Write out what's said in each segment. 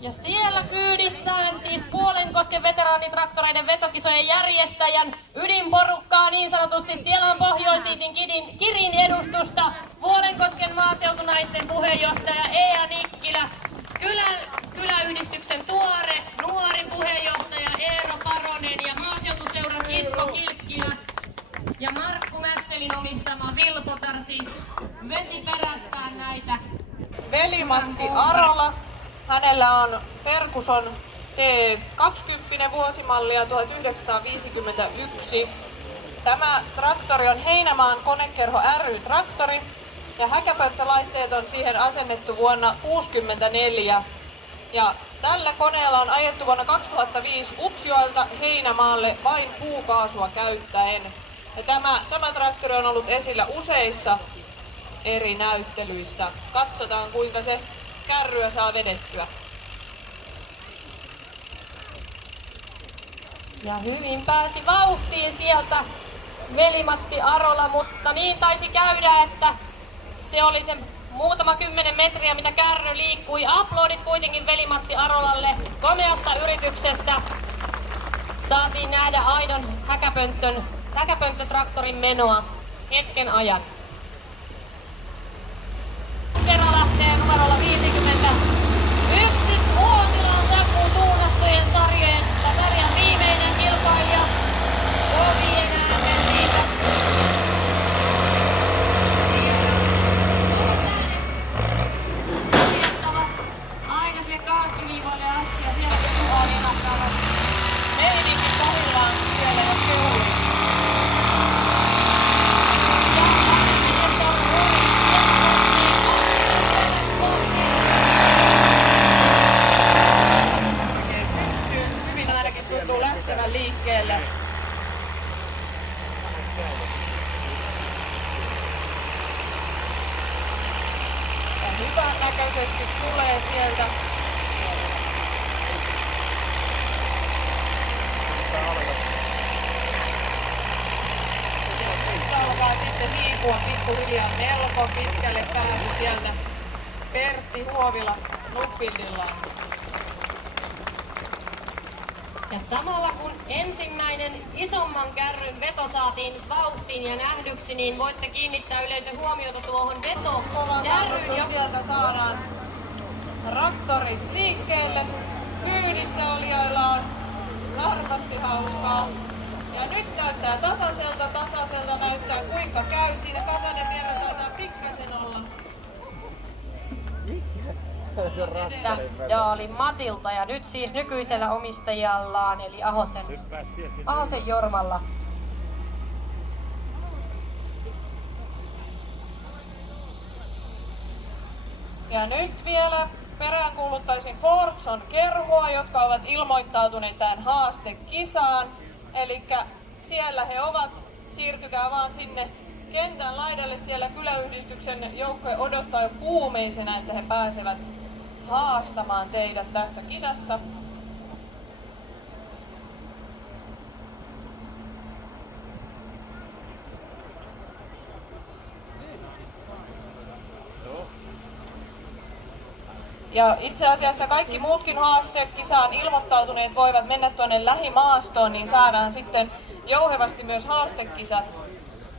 Ja siellä kyydissään siis Puolenkosken veteraanitraktoreiden vetokisojen järjestäjän ydinporukkaa niin sanotusti. Siellä on Pohjois-Iitin Kirin edustusta, Puolenkosken maaseutunaisten puheenjohtaja Eija Nikkilä, kyläyhdistyksen nuori puheenjohtaja Eero Paronen ja maaseutuseuran Isko Kilkkilä ja Markku Mässelin omistama Vilpotar siis veti perässään näitä. Veli-Matti Arola. Hänellä on Ferguson T20 vuosimallia 1951. Tämä traktori on Heinämaan Konekerho ry-traktori ja häkäpönttölaitteet on siihen asennettu vuonna 1964. Ja tällä koneella on ajettu vuonna 2005 Upsjoelta Heinämaalle vain puukaasua käyttäen. Ja tämä traktori on ollut esillä useissa eri näyttelyissä. Katsotaan kuinka se kärryä saa vedettyä. Ja hyvin pääsi vauhtiin sieltä Veli-Matti Arola, mutta niin taisi käydä, että se oli se muutama 10 metriä, mitä kärry liikkui. Aplodit kuitenkin Veli-Matti Arolalle komeasta yrityksestä. Saatiin nähdä aidon häkäpönttötraktorin menoa hetken ajan. Kera lähtee numerolla 51. Uotilaan säkkuun tuunattujen sarjojen viimeinen kilpailija. Kovien äänen siitä. Aina sille kaakkiviivoille asti ja siellä tuhoa linahtavat. Meininkin kohillaan siellä ja kuuluu. Lähtevän liikkeelle. Ja hyvän näköisesti tulee sieltä. Alkaa sitten liikua pikkuhiljaa melko pitkälle pääsi sieltä Pertti Huovila Nuffiildillaan. Ja samalla kun ensimmäinen isomman kärryn veto saatiin vauhtiin ja nähdyksi, niin voitte kiinnittää yleisön huomiota tuohon vetokärryyn. Sieltä saadaan traktorit liikkeelle. Kyydissä olijoilla on varmasti hauskaa. Ja nyt näyttää tasaiselta näyttää kuinka käy. Siinä kasainen vielä taitaa pikkasen olla. Tämä oli Matilta ja nyt siis nykyisellä omistajallaan eli Ahosen Jormalla. Ja nyt vielä peräänkuuluttaisin Forkson kerhoa, jotka ovat ilmoittautuneet tähän haastekisaan. Eli siellä he ovat, siirtykää vaan sinne kentän laidalle, siellä kyläyhdistyksen joukkue odottaa jo kuumeisena, että he pääsevät haastamaan teidät tässä kisassa. Ja itse asiassa kaikki muutkin haastekisaan ilmoittautuneet voivat mennä tuonne lähimaastoon, niin saadaan sitten jouhevasti myös haastekisat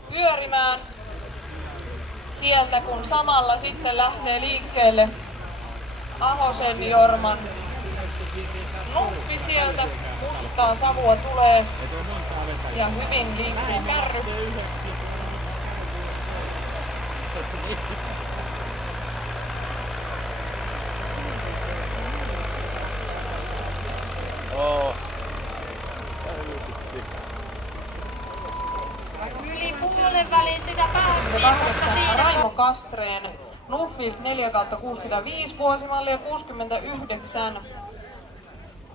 pyörimään sieltä, kun samalla sitten lähtee liikkeelle Ahosen Jorman nuffi sieltä. Mustaa savua tulee ja hyvin liikkuu kärry. Yli puolen väliin sitä päästiin. Raimo Kastreen Nuffield 4/65 vuosimallia 69.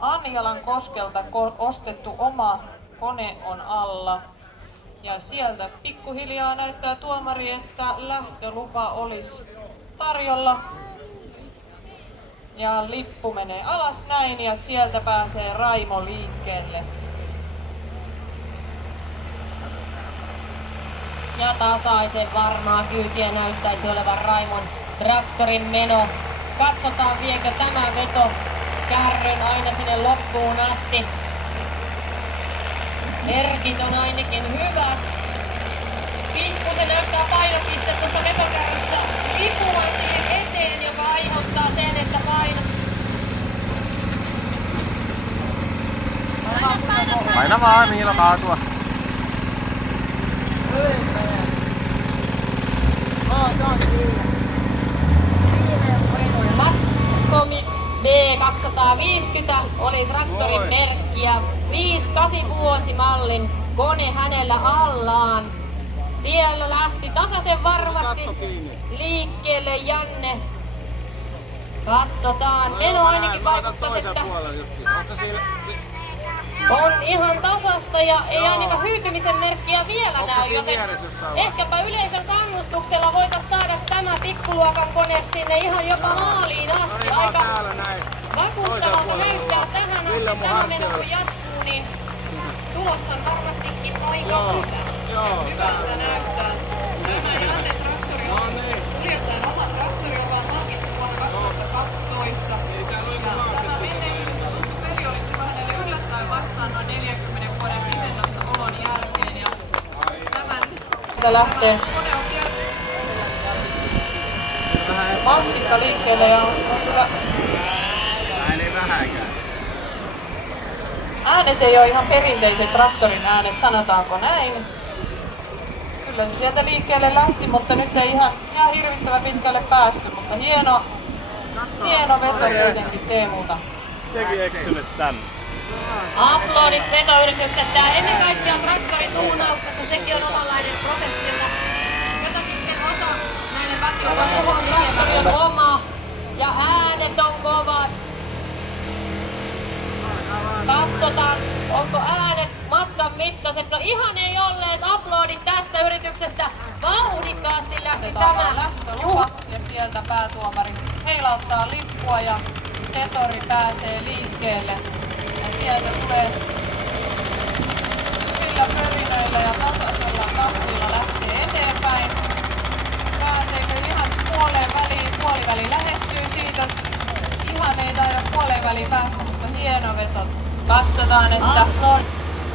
Anjalan koskelta ostettu oma kone on alla. Ja sieltä pikkuhiljaa näyttää tuomari, että lähtölupa olisi tarjolla. Ja lippu menee alas näin ja sieltä pääsee Raimo liikkeelle. Ja tasaisen varmaa kyytiä näyttäisi olevan Raimon traktorin meno. Katsotaan viekö tämä veto kärryn aina sinne loppuun asti. Merkit on ainakin hyvät. Pikkusen näyttää painopiste tuossa vetokärryssä lipuan siihen eteen, joka aiheuttaa sen, että Paina vaan, Miila kaatua. Matkomi B250 oli traktorin merkki ja 5-8 vuosimallin kone hänellä allaan. Siellä lähti tasaisen varmasti liikkeelle Janne. Katsotaan. Meno ainakin vaikuttaisi, että on ihan tasasta ja ei ainakaan hyytymisen merkkiä vielä näy, joten ehkäpä yleisön kannustuksella voitaisiin saada tämä pikkuluokan kone sinne ihan jopa maaliin asti. Aika vakuuttavalta näyttää tähän asti. Tämä meno kun jatkuu, niin tulos on varmastikin aika hyvä. Hyvältä näyttää. Tämä Janne traktori on kuljettajan oma traktori, joka on hankittu vuonna 2012. Tämä menneisyydessä peli oli tullut hänelle yllättäen vastaan noin 40 vuoden pimennossa olon jälkeen. Ja tämän lähtee massikka liikkeelle ja on kyllä. Näin ei vähäkään. Äänet ei ole ihan perinteiset traktorin äänet, sanotaanko näin. Kyllä se sieltä liikkeelle lähti, mutta nyt ei ihan hirvittävän pitkälle päästy, mutta hieno veto kuitenkin Teemulta. Sekin eksynyt tänne. Aplodit vetoyrityksestä ja ennen kaikkea traktorin tuunauksesta, sekin on omanlainen prosessi, jota sitten osa näille väkivallan on oma ja äänet on kovat. Katsotaan, onko äänet matkan mittaiset. No ihan ei olleet. Aplodit tästä yrityksestä. Vauhdikkaasti lähti tämä lähtölupa ja sieltä päätuomari heilauttaa lippua ja setori pääsee liikkeelle. Ja sieltä tulee hyvillä pörinöillä ja tasaisella tahdilla lähtee eteenpäin. Pääseekö ihan puoleen väliin? Puoliväli lähestyy siitä. Ihan ei taida puoleen väliin päästä, mutta hieno veto. Katsotaan, että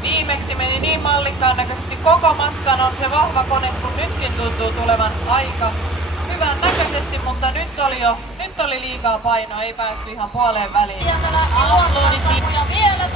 viimeksi meni niin mallikkaan näköisesti koko matkan. On se vahva kone, kun nytkin tuntuu tulevan aika hyvän näköisesti, mutta nyt oli liikaa painoa, ei päästy ihan puoleen väliin. Aplodit ja vielä